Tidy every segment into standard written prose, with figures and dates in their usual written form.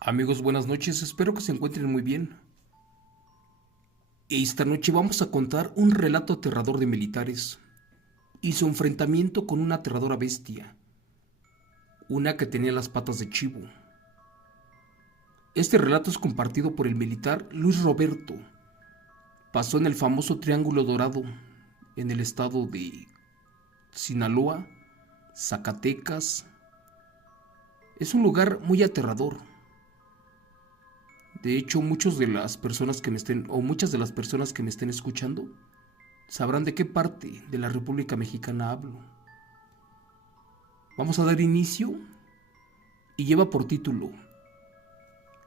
Amigos, buenas noches, espero que se encuentren muy bien. Esta noche vamos a contar un relato aterrador de militares y su enfrentamiento con una aterradora bestia, una que tenía las patas de chivo. Este relato es compartido por el militar Luis Roberto. Pasó en el famoso Triángulo Dorado, en el estado de Sinaloa, Zacatecas. Es un lugar muy aterrador. De hecho, muchas de las personas que me estén escuchando sabrán de qué parte de la República Mexicana hablo. Vamos a dar inicio y lleva por título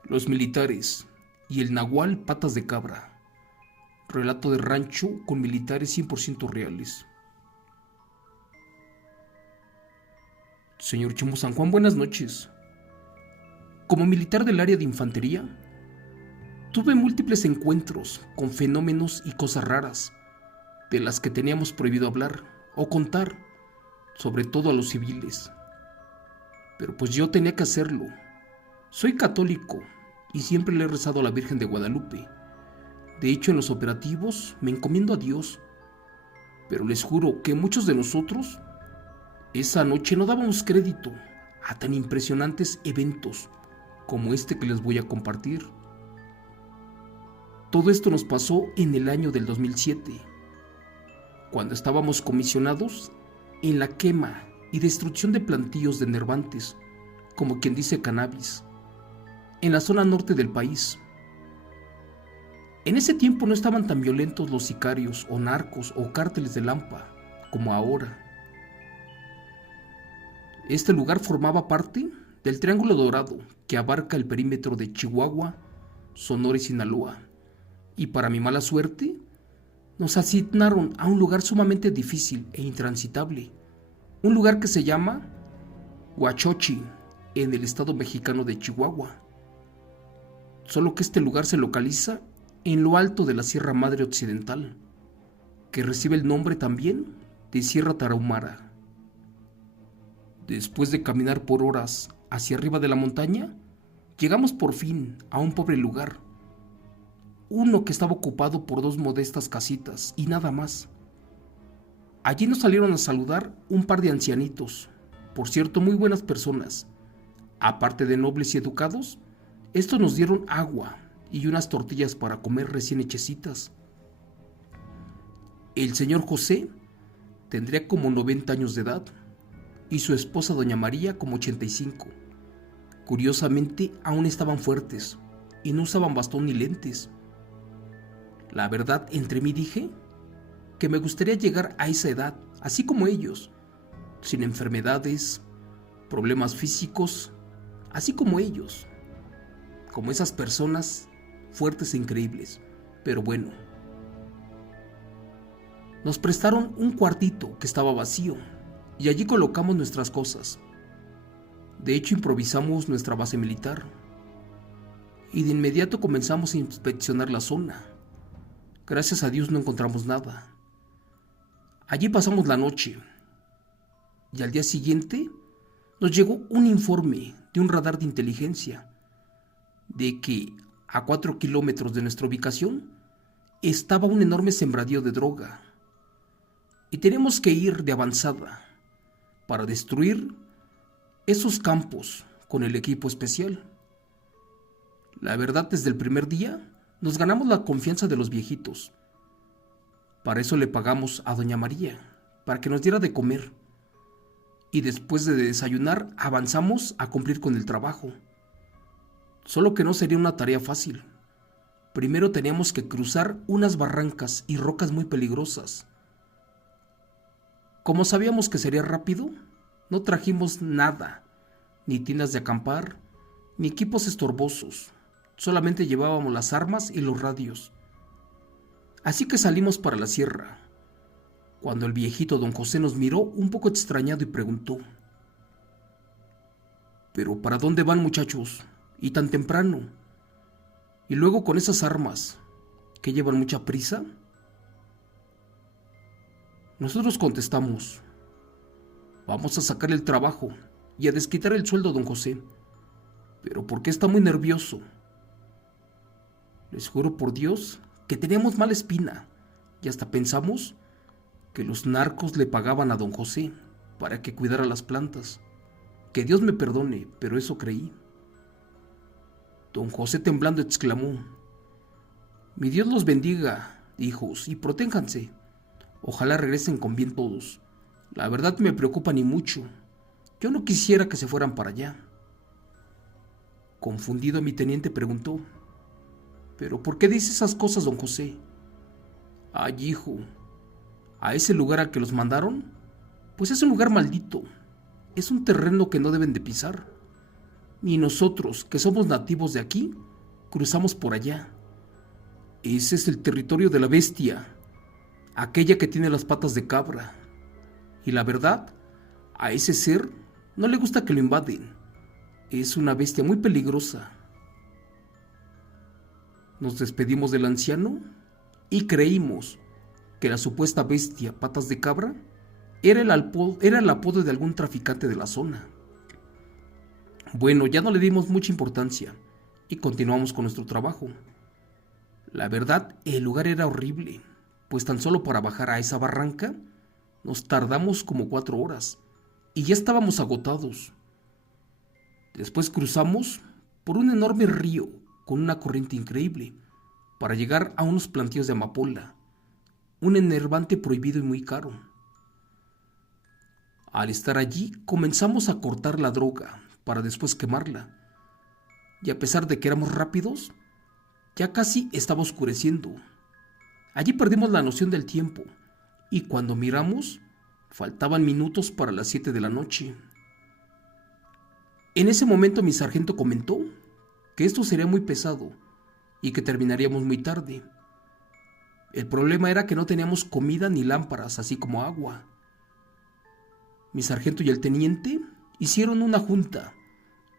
Los militares y el nahual patas de cabra. Relato de rancho con militares 100% reales. Señor Chimo San Juan, buenas noches. Como militar del área de infantería, tuve múltiples encuentros con fenómenos y cosas raras, de las que teníamos prohibido hablar o contar, sobre todo a los civiles. Pero pues yo tenía que hacerlo. Soy católico y siempre le he rezado a la Virgen de Guadalupe. De hecho, en los operativos me encomiendo a Dios. Pero les juro que muchos de nosotros esa noche no dábamos crédito a tan impresionantes eventos como este que les voy a compartir. Todo esto nos pasó en el año del 2007, cuando estábamos comisionados en la quema y destrucción de plantíos de nervantes, como quien dice cannabis, en la zona norte del país. En ese tiempo no estaban tan violentos los sicarios o narcos o cárteles de Lampa como ahora. Este lugar formaba parte del Triángulo Dorado que abarca el perímetro de Chihuahua, Sonora y Sinaloa. Y para mi mala suerte, nos asignaron a un lugar sumamente difícil e intransitable. Un lugar que se llama Huachochi, en el estado mexicano de Chihuahua. Solo que este lugar se localiza en lo alto de la Sierra Madre Occidental, que recibe el nombre también de Sierra Tarahumara. Después de caminar por horas hacia arriba de la montaña, llegamos por fin a un pobre lugar, uno que estaba ocupado por dos modestas casitas y nada más. Allí nos salieron a saludar un par de ancianitos, por cierto muy buenas personas. Aparte de nobles y educados, estos nos dieron agua y unas tortillas para comer recién hechecitas. El señor José tendría como 90 años de edad y su esposa doña María como 85. Curiosamente aún estaban fuertes y no usaban bastón ni lentes. La verdad, entre mí dije que me gustaría llegar a esa edad, así como ellos, sin enfermedades, problemas físicos, así como ellos, como esas personas fuertes e increíbles. Pero bueno, nos prestaron un cuartito que estaba vacío y allí colocamos nuestras cosas. De hecho, improvisamos nuestra base militar y de inmediato comenzamos a inspeccionar la zona. Gracias a Dios no encontramos nada. Allí pasamos la noche y al día siguiente nos llegó un informe de un radar de inteligencia de que a 4 kilómetros de nuestra ubicación estaba un enorme sembradío de droga y teníamos que ir de avanzada para destruir esos campos con el equipo especial. La verdad, desde el primer día nos ganamos la confianza de los viejitos. Para eso le pagamos a doña María, para que nos diera de comer. Y después de desayunar avanzamos a cumplir con el trabajo. Solo que no sería una tarea fácil. Primero teníamos que cruzar unas barrancas y rocas muy peligrosas. Como sabíamos que sería rápido, no trajimos nada, ni tiendas de acampar, ni equipos estorbosos. Solamente llevábamos las armas y los radios. Así que salimos para la sierra, cuando el viejito don José nos miró un poco extrañado y preguntó: ¿pero para dónde van, muchachos? ¿Y tan temprano? Y luego con esas armas, ¿que llevan mucha prisa? Nosotros contestamos: vamos a sacar el trabajo y a desquitar el sueldo, don José. ¿Pero por qué está muy nervioso? Les juro por Dios que teníamos mala espina y hasta pensamos que los narcos le pagaban a don José para que cuidara las plantas. Que Dios me perdone, pero eso creí. Don José temblando exclamó: Mi Dios los bendiga, hijos, y protéjanse. Ojalá regresen con bien todos. La verdad me preocupa ni mucho. Yo no quisiera que se fueran para allá. Confundido, mi teniente preguntó: ¿Pero por qué dice esas cosas, don José? Ay, hijo, ¿a ese lugar al que los mandaron? Pues es un lugar maldito. Es un terreno que no deben de pisar. Ni nosotros, que somos nativos de aquí, cruzamos por allá. Ese es el territorio de la bestia, aquella que tiene las patas de cabra. Y la verdad, a ese ser no le gusta que lo invaden. Es una bestia muy peligrosa. Nos despedimos del anciano y creímos que la supuesta bestia patas de cabra era el apodo de algún traficante de la zona. Bueno, ya no le dimos mucha importancia y continuamos con nuestro trabajo. La verdad, el lugar era horrible, pues tan solo para bajar a esa barranca nos tardamos como 4 horas y ya estábamos agotados. Después cruzamos por un enorme río con una corriente increíble para llegar a unos plantíos de amapola, un enervante prohibido y muy caro. Al estar allí comenzamos a cortar la droga para después quemarla, y a pesar de que éramos rápidos, ya casi estaba oscureciendo. Allí perdimos la noción del tiempo y cuando miramos faltaban minutos para las 7 de la noche. En ese momento mi sargento comentó que esto sería muy pesado y que terminaríamos muy tarde. El problema era que no teníamos comida ni lámparas, así como agua. Mi sargento y el teniente hicieron una junta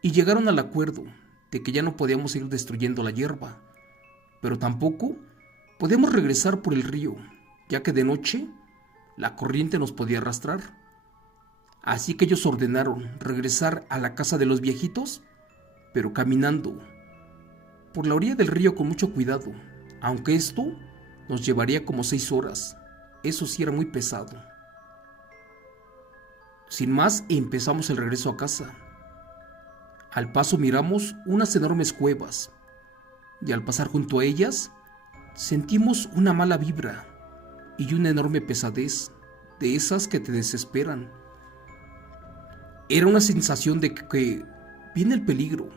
y llegaron al acuerdo de que ya no podíamos ir destruyendo la hierba, pero tampoco podíamos regresar por el río, ya que de noche la corriente nos podía arrastrar. Así que ellos ordenaron regresar a la casa de los viejitos, pero caminando por la orilla del río con mucho cuidado, aunque esto nos llevaría como 6 horas. Eso sí era muy pesado. Sin más, empezamos el regreso a casa. Al paso miramos unas enormes cuevas, y al pasar junto a ellas, sentimos una mala vibra y una enorme pesadez, de esas que te desesperan. Era una sensación de que viene el peligro,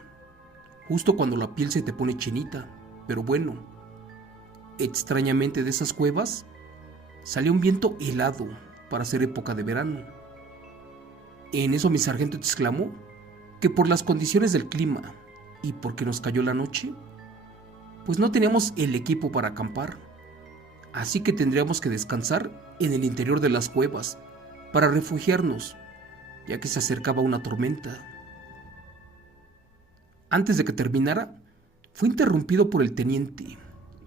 justo cuando la piel se te pone chinita, pero bueno, extrañamente de esas cuevas salió un viento helado para ser época de verano. En eso mi sargento exclamó que por las condiciones del clima y porque nos cayó la noche, pues no teníamos el equipo para acampar, así que tendríamos que descansar en el interior de las cuevas para refugiarnos, ya que se acercaba una tormenta. Antes de que terminara, fue interrumpido por el teniente,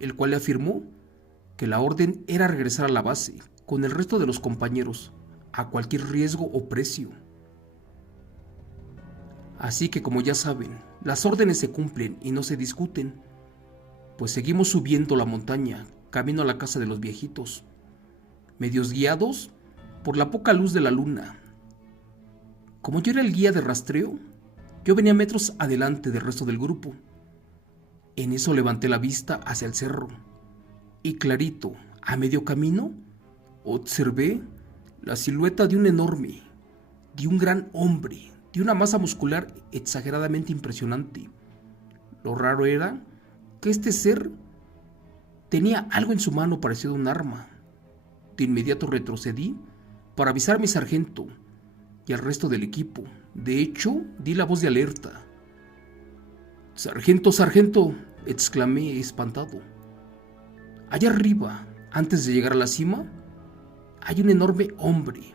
el cual le afirmó que la orden era regresar a la base con el resto de los compañeros a cualquier riesgo o precio. Así que, como ya saben, las órdenes se cumplen y no se discuten, pues seguimos subiendo la montaña camino a la casa de los viejitos, medios guiados por la poca luz de la luna. Como yo era el guía de rastreo, yo venía metros adelante del resto del grupo. En eso levanté la vista hacia el cerro y clarito, a medio camino, observé la silueta de un gran hombre, de una masa muscular exageradamente impresionante. Lo raro era que este ser tenía algo en su mano parecido a un arma. De inmediato retrocedí para avisar a mi sargento y al resto del equipo. De hecho, di la voz de alerta. «Sargento, sargento», exclamé espantado. Allá arriba, antes de llegar a la cima, hay un enorme hombre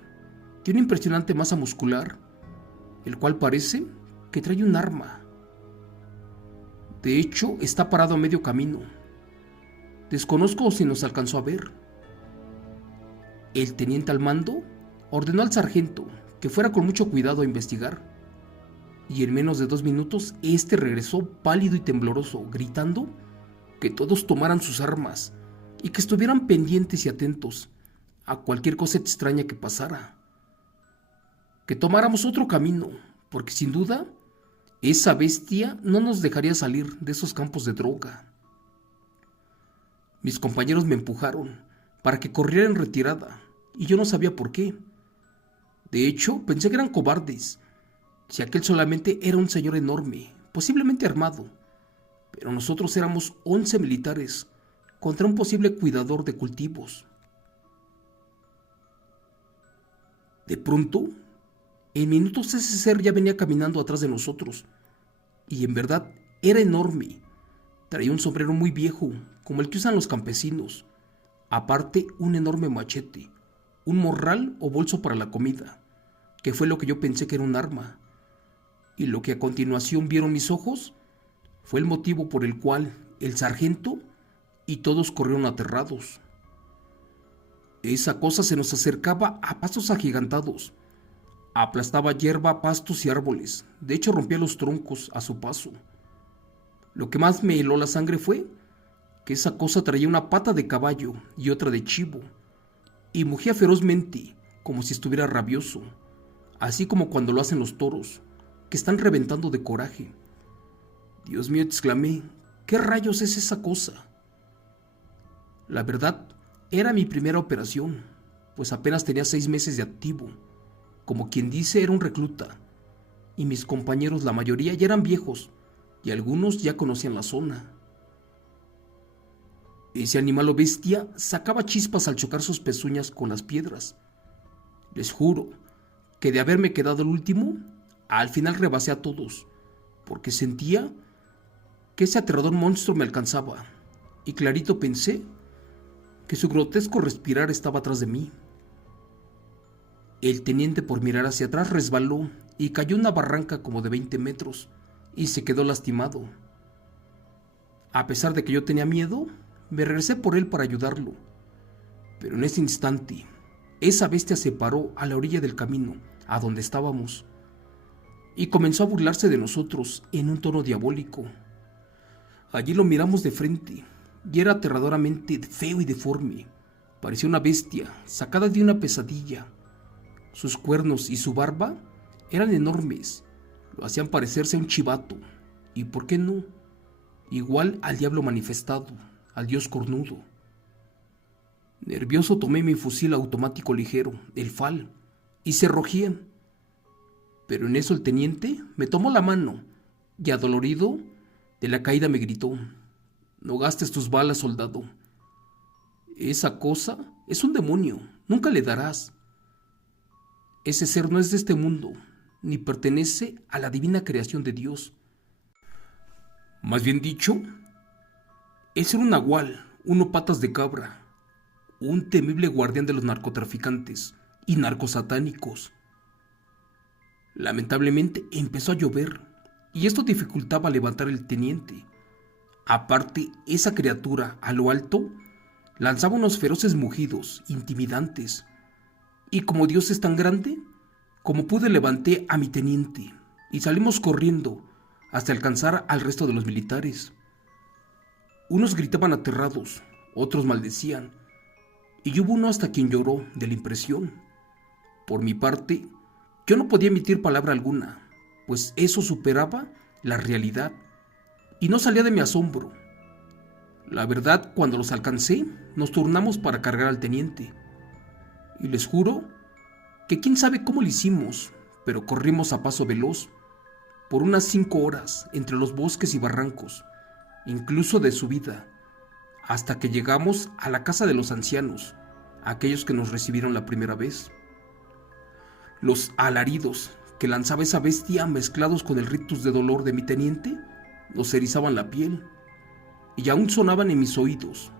de una impresionante masa muscular, el cual parece que trae un arma. De hecho, está parado a medio camino. Desconozco si nos alcanzó a ver. El teniente al mando ordenó al sargento que fuera con mucho cuidado a investigar. y en menos de 2 minutos este regresó pálido y tembloroso, gritando que todos tomaran sus armas y que estuvieran pendientes y atentos a cualquier cosa extraña que pasara. Que tomáramos otro camino, porque sin duda esa bestia no nos dejaría salir de esos campos de droga. Mis compañeros me empujaron para que corriera en retirada y yo no sabía por qué. De hecho, pensé que eran cobardes, si aquel solamente era un señor enorme, posiblemente armado, pero nosotros éramos 11 militares contra un posible cuidador de cultivos. De pronto, en minutos ese ser ya venía caminando atrás de nosotros, y en verdad era enorme. Traía un sombrero muy viejo, como el que usan los campesinos, aparte un enorme machete, un morral o bolso para la comida, que fue lo que yo pensé que era un arma. Y lo que a continuación vieron mis ojos fue el motivo por el cual el sargento y todos corrieron aterrados. Esa cosa se nos acercaba a pasos agigantados. Aplastaba hierba, pastos y árboles. De hecho, rompía los troncos a su paso. Lo que más me heló la sangre fue que esa cosa traía una pata de caballo y otra de chivo, y mugía ferozmente, como si estuviera rabioso, así como cuando lo hacen los toros, que están reventando de coraje. Dios mío, exclamé, ¿qué rayos es esa cosa? La verdad, era mi primera operación, pues apenas tenía 6 meses de activo. Como quien dice, era un recluta, y mis compañeros, la mayoría, ya eran viejos, y algunos ya conocían la zona. Ese animal o bestia sacaba chispas al chocar sus pezuñas con las piedras. Les juro que de haberme quedado el último, al final rebasé a todos, porque sentía que ese aterrador monstruo me alcanzaba, y clarito pensé que su grotesco respirar estaba atrás de mí. El teniente, por mirar hacia atrás, resbaló y cayó en una barranca como de 20 metros y se quedó lastimado. A pesar de que yo tenía miedo, me regresé por él para ayudarlo, pero en ese instante esa bestia se paró a la orilla del camino a donde estábamos y comenzó a burlarse de nosotros en un tono diabólico. Allí lo miramos de frente y era aterradoramente feo y deforme. Parecía una bestia sacada de una pesadilla. Sus cuernos y su barba eran enormes, lo hacían parecerse a un chivato, y por qué no, igual al diablo manifestado, al dios cornudo. Nervioso tomé mi fusil automático ligero, el FAL, y se rugían. Pero en eso el teniente me tomó la mano y, adolorido de la caída, me gritó: «No gastes tus balas, soldado. Esa cosa es un demonio, nunca le darás. Ese ser no es de este mundo, ni pertenece a la divina creación de Dios. Más bien dicho, ese era un nahual, uno patas de cabra, un temible guardián de los narcotraficantes y narcosatánicos». Lamentablemente empezó a llover y esto dificultaba levantar al teniente. Aparte, esa criatura a lo alto lanzaba unos feroces mugidos intimidantes, y como Dios es tan grande, como pude levanté a mi teniente y salimos corriendo hasta alcanzar al resto de los militares. Unos gritaban aterrados, otros maldecían, y hubo uno hasta quien lloró de la impresión. Por mi parte, yo no podía emitir palabra alguna, pues eso superaba la realidad y no salía de mi asombro. La verdad, cuando los alcancé, nos turnamos para cargar al teniente. Y les juro que quién sabe cómo lo hicimos, pero corrimos a paso veloz por unas 5 horas entre los bosques y barrancos, incluso de subida, hasta que llegamos a la casa de los ancianos, aquellos que nos recibieron la primera vez. Los alaridos que lanzaba esa bestia, mezclados con el rictus de dolor de mi teniente, nos erizaban la piel y aún sonaban en mis oídos.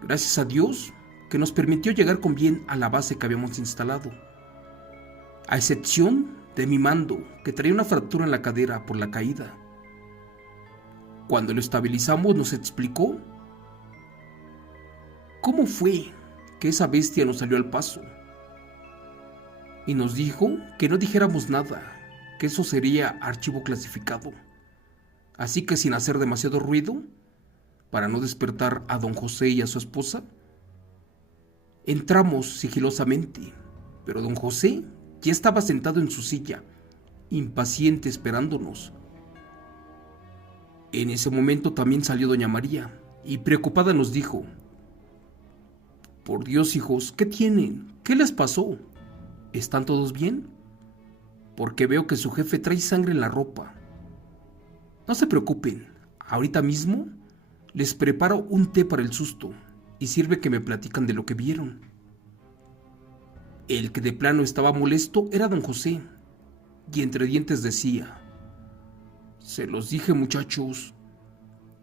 Gracias a Dios que nos permitió llegar con bien a la base que habíamos instalado, a excepción de mi mando, que traía una fractura en la cadera por la caída. Cuando lo estabilizamos, nos explicó cómo fue que esa bestia nos salió al paso, y nos dijo que no dijéramos nada, que eso sería archivo clasificado. Así que sin hacer demasiado ruido, para no despertar a don José y a su esposa, entramos sigilosamente, pero don José ya estaba sentado en su silla, impaciente esperándonos. En ese momento también salió doña María, y preocupada nos dijo: «Por Dios, hijos, ¿qué tienen? ¿Qué les pasó? ¿Están todos bien? Porque veo que su jefe trae sangre en la ropa. No se preocupen, ahorita mismo les preparo un té para el susto, y sirve que me platican de lo que vieron». El que de plano estaba molesto era don José, y entre dientes decía: «Se los dije, muchachos,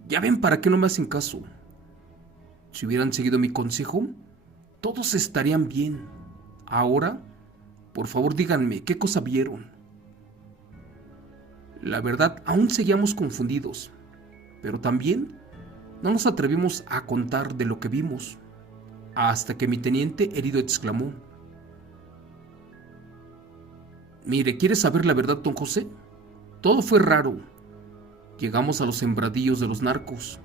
ya ven para qué no me hacen caso. Si hubieran seguido mi consejo, todos estarían bien. Ahora, por favor, díganme qué cosa vieron». La verdad, aún seguíamos confundidos, pero también no nos atrevimos a contar de lo que vimos, hasta que mi teniente herido exclamó: «Mire, ¿quiere saber la verdad, don José? Todo fue raro. Llegamos a los sembradíos de los narcos.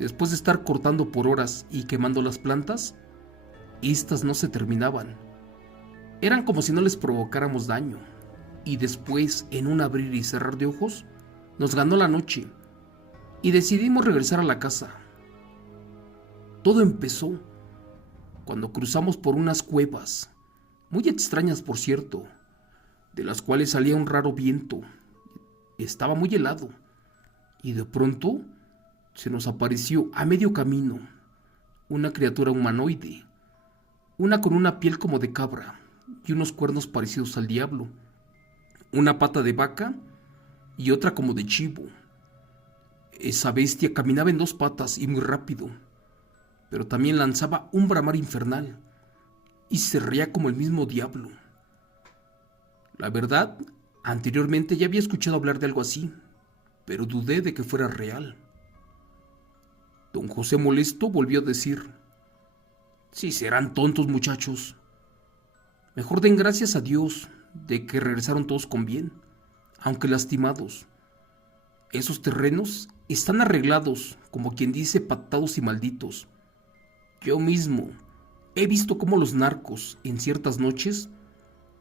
Después de estar cortando por horas y quemando las plantas, estas no se terminaban. Eran como si no les provocáramos daño. Y después, en un abrir y cerrar de ojos, nos ganó la noche y decidimos regresar a la casa. Todo empezó cuando cruzamos por unas cuevas, muy extrañas por cierto, de las cuales salía un raro viento. Estaba muy helado y de pronto se nos apareció a medio camino una criatura humanoide, una con una piel como de cabra y unos cuernos parecidos al diablo, una pata de vaca y otra como de chivo. Esa bestia caminaba en dos patas y muy rápido, pero también lanzaba un bramar infernal y se reía como el mismo diablo. La verdad, anteriormente ya había escuchado hablar de algo así, pero dudé de que fuera real. Don José, molesto, volvió a decir: «Sí serán tontos, muchachos. Mejor den gracias a Dios de que regresaron todos con bien, aunque lastimados. Esos terrenos están arreglados, como quien dice, pactados y malditos. Yo mismo he visto cómo los narcos, en ciertas noches,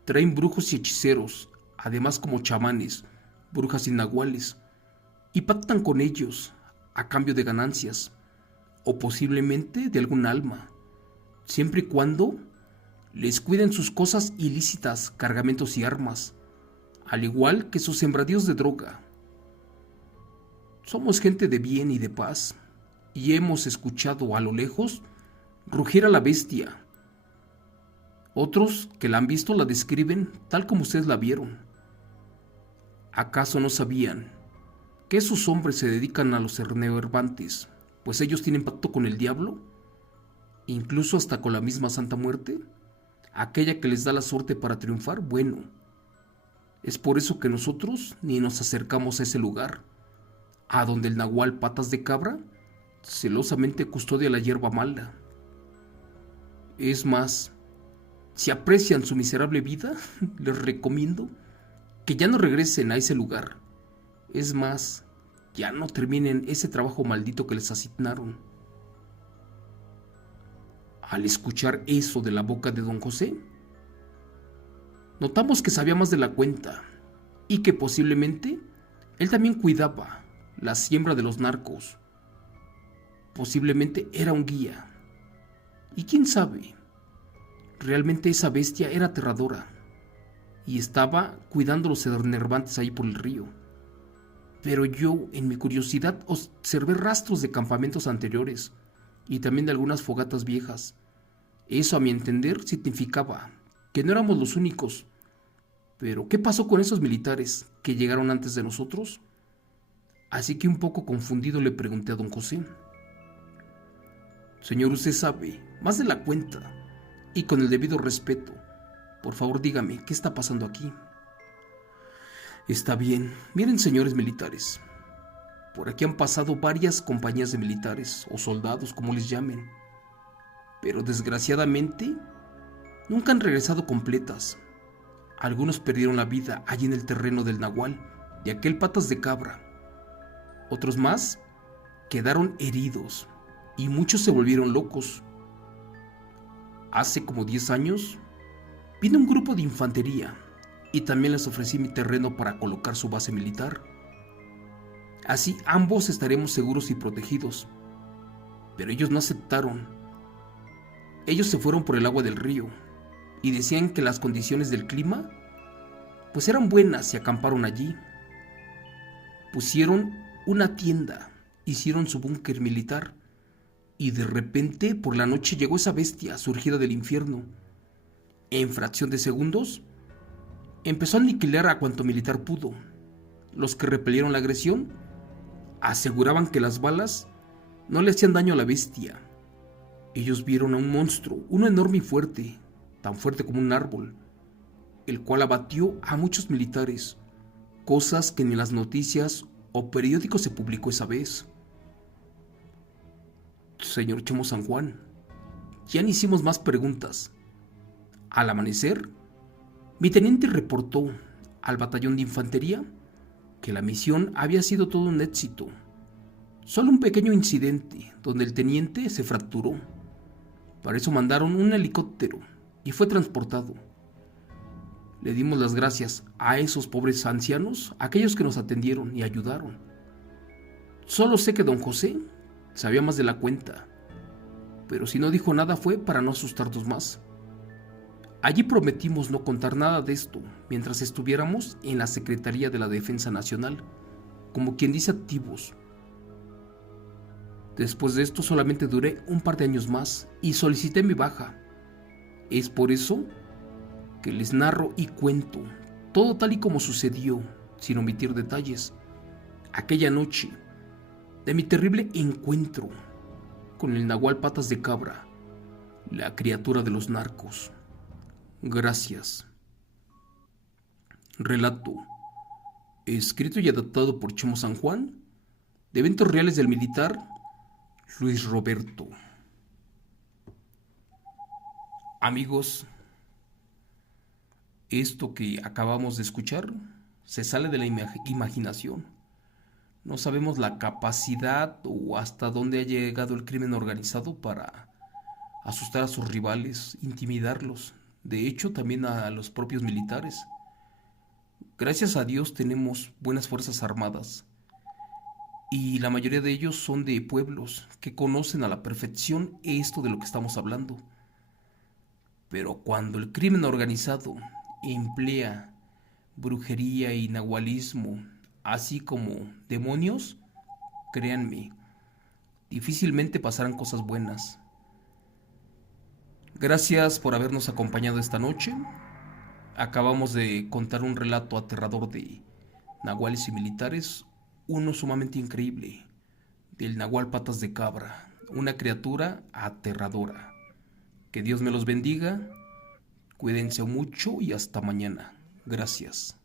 traen brujos y hechiceros, además como chamanes, brujas y nahuales, y pactan con ellos a cambio de ganancias, o posiblemente de algún alma, siempre y cuando les cuiden sus cosas ilícitas, cargamentos y armas, al igual que sus sembradíos de droga. Somos gente de bien y de paz, y hemos escuchado a lo lejos rugir a la bestia. Otros que la han visto la describen tal como ustedes la vieron. ¿Acaso no sabían que esos hombres se dedican a los neoerbantes, pues ellos tienen pacto con el diablo, incluso hasta con la misma Santa Muerte, aquella que les da la suerte para triunfar? Bueno, es por eso que nosotros ni nos acercamos a ese lugar, a donde el nahual patas de cabra celosamente custodia la hierba mala. Es más, si aprecian su miserable vida, les recomiendo que ya no regresen a ese lugar. Es más, ya no terminen ese trabajo maldito que les asignaron». Al escuchar eso de la boca de don José, notamos que sabía más de la cuenta y que posiblemente él también cuidaba la siembra de los narcos. Posiblemente era un guía. Y quién sabe, realmente esa bestia era aterradora y estaba cuidando los enervantes ahí por el río. Pero yo, en mi curiosidad, observé rastros de campamentos anteriores y también de algunas fogatas viejas. Eso, a mi entender, significaba que no éramos los únicos. Pero, ¿qué pasó con esos militares que llegaron antes de nosotros? Así que un poco confundido le pregunté a don José: «Señor, usted sabe más de la cuenta, y con el debido respeto, por favor dígame, ¿qué está pasando aquí?». «Está bien, miren, señores militares, por aquí han pasado varias compañías de militares, o soldados, como les llamen, pero desgraciadamente nunca han regresado completas. Algunos perdieron la vida allí en el terreno del Nahual, de aquel patas de cabra. Otros más quedaron heridos y muchos se volvieron locos. Hace como 10 años vino un grupo de infantería y también les ofrecí mi terreno para colocar su base militar. Así ambos estaremos seguros y protegidos. Pero ellos no aceptaron. Ellos se fueron por el agua del río y decían que las condiciones del clima pues eran buenas y acamparon allí. Pusieron una tienda, hicieron su búnker militar y de repente por la noche llegó esa bestia surgida del infierno. En fracción de segundos empezó a aniquilar a cuanto militar pudo. Los que repelieron la agresión aseguraban que las balas no le hacían daño a la bestia. Ellos vieron a un monstruo, uno enorme y fuerte, tan fuerte como un árbol, el cual abatió a muchos militares, cosas que ni en las noticias o periódicos se publicó esa vez. Señor Chemo San Juan, ya no hicimos más preguntas. Al amanecer, mi teniente reportó al batallón de infantería que la misión había sido todo un éxito. Solo un pequeño incidente donde el teniente se fracturó. Para eso mandaron un helicóptero y fue transportado. Le dimos las gracias a esos pobres ancianos, aquellos que nos atendieron y ayudaron. Solo sé que don José sabía más de la cuenta, pero si no dijo nada fue para no asustarnos más. Allí prometimos no contar nada de esto mientras estuviéramos en la Secretaría de la Defensa Nacional, como quien dice activos. Después de esto solamente duré un par de años más y solicité mi baja. Es por eso que les narro y cuento todo tal y como sucedió, sin omitir detalles, aquella noche de mi terrible encuentro con el Nahual Patas de Cabra, la criatura de los narcos. Gracias. Relato escrito y adaptado por Chemo San Juan, de eventos reales del militar Luis Roberto. Amigos, esto que acabamos de escuchar se sale de la imaginación. No sabemos la capacidad o hasta dónde ha llegado el crimen organizado para asustar a sus rivales, intimidarlos, de hecho también a los propios militares. Gracias a Dios tenemos buenas fuerzas armadas y la mayoría de ellos son de pueblos que conocen a la perfección esto de lo que estamos hablando. Pero cuando el crimen organizado emplea brujería y nahualismo, así como demonios, créanme, difícilmente pasarán cosas buenas. Gracias por habernos acompañado esta noche. Acabamos de contar un relato aterrador de nahuales y militares, uno sumamente increíble, del Nahual Patas de Cabra, una criatura aterradora. Que Dios me los bendiga, cuídense mucho y hasta mañana. Gracias.